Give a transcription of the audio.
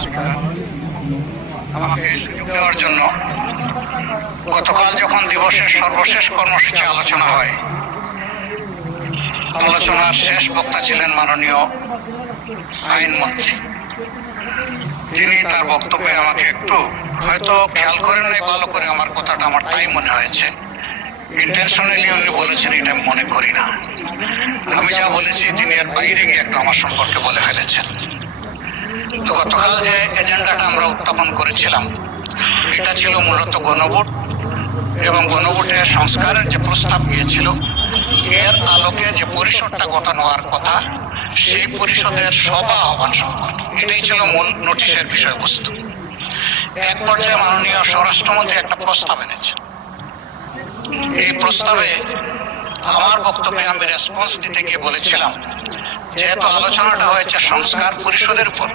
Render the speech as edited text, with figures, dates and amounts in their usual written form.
Speaker, আমাকে সুযোগ দেওয়ার জন্য। গতকাল যখন দিবসের সর্বশেষ কর্মসূচি আলোচনা হয়, আলোচনার শেষ বক্তা ছিলেন মাননীয় আইনমন্ত্রী। তিনি তার বক্তব্যে আমাকে একটু হয়তো খেয়াল করেন নাই ভালো করে, আমার কথাটা আমার তাই মনে হয়েছে। ইন্টেনশনালি উনি বলেছেন এটা আমি মনে করি না। আমি যা বলেছি তিনি এর বাইরে গিয়ে একটু আমার সম্পর্কে বলে ফেলেছেন। তো গতকাল যে এজেন্ডাটা আমরা উত্থাপন করেছিলাম, এটা ছিল মূলত গণভোট এবং গণভোটের সংস্কারের যে প্রস্তাব গিয়েছিল, এর আলোকে যে পরিষদটা গঠন হওয়ার কথা, সেই পরিষদের সভা আহ্বান সম্পর্কে এটাই ছিল মূল নোটিশের বিষয়বস্তু। এক পর্যায়ে মাননীয় স্বরাষ্ট্রমন্ত্রী একটা প্রস্তাব এনেছেন। এই প্রস্তাবে আমার বক্তব্যে আমি রেসপন্স দিতে গিয়ে বলেছিলাম, যেহেতু আলোচনাটা হয়েছে সংস্কার পরিষদের উপর,